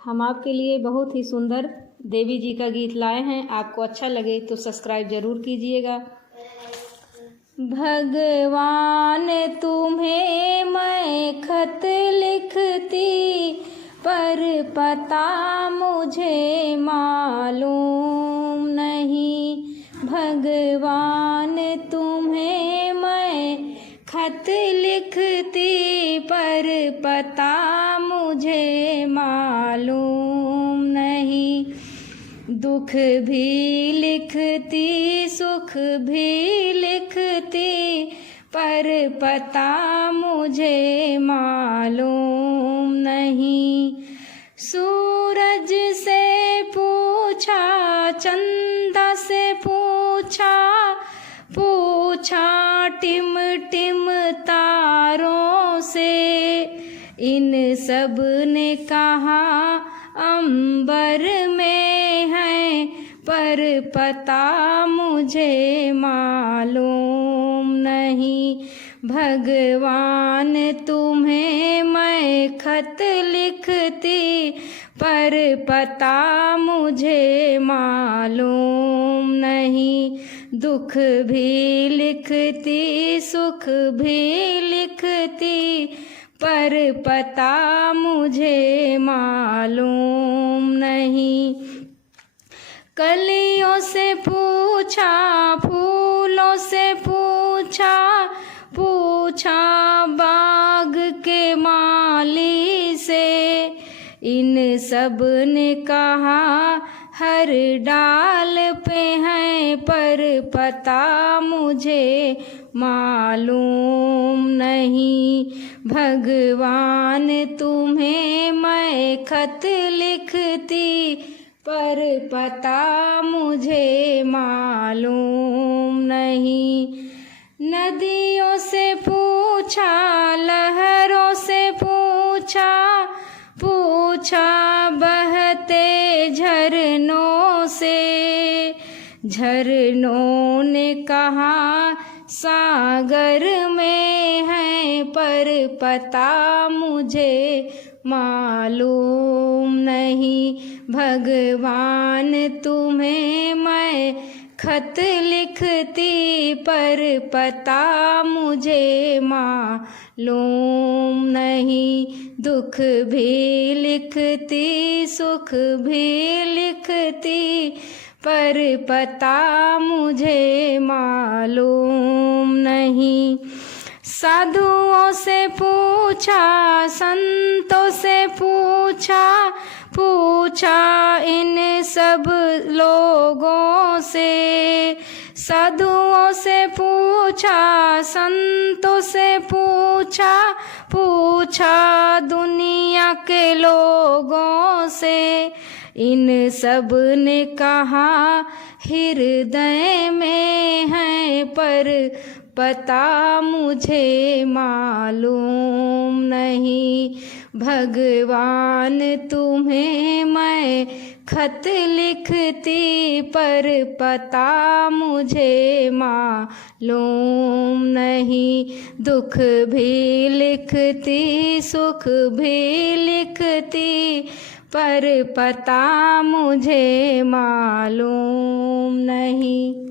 हम आपके लिए बहुत ही सुंदर देवी जी का गीत लाए हैं। आपको अच्छा लगे तो सब्सक्राइब जरूर कीजिएगा। भगवान तुम्हें मैं खत लिखती, पर पता मुझे मालूम नहीं। भगवान तुम्हें मैं खत लिखती, पर पता मुझे मालूम नहीं। दुख भी लिखती, सुख भी लिखती, पर पता मुझे मालूम नहीं। सूरज से पूछा, चंदा से पूछा, पूछा टिम टिम तारों से, इन सब ने कहा अंबर में है, पर पता मुझे मालूम नहीं। भगवान तुम्हें मैं खत लिखती, पर पता मुझे मालूम नहीं। दुख भी लिखती, सुख भी लिखती, पर पता मुझे मालूम नहीं। कलियों से पूछा, फूलों से पूछा, पूछा बाग के माली से, इन सब ने कहा हर डाल पे हैं, पर पता मुझे मालूम नहीं। भगवान तुम्हें मैं खत लिखती, पर पता मुझे मालूम नहीं। नदियों से पूछा, लहरों से पूछा, पूछा बहते झरनों से, झरनों ने कहा सागर में है, पर पता मुझे मालूम नहीं। भगवान तुम्हें मैं खत लिखती, पर पता मुझे मालूम नहीं। दुख भी लिखती, सुख भी लिखती, पर पता मुझे मालूम नहीं। साधुओं से पूछा, संतों से पूछा, पूछा इन सब लोगों से, साधुओं से पूछा, संतों से पूछा, पूछा दुनिया के लोगों से, इन सब ने कहा हृदय में है, पर पता मुझे मालूम नहीं। भगवान तुम्हें मैं खत लिखती, पर पता मुझे मालूम नहीं। दुख भी लिखती, सुख भी लिखती, पर पता मुझे मालूम नहीं।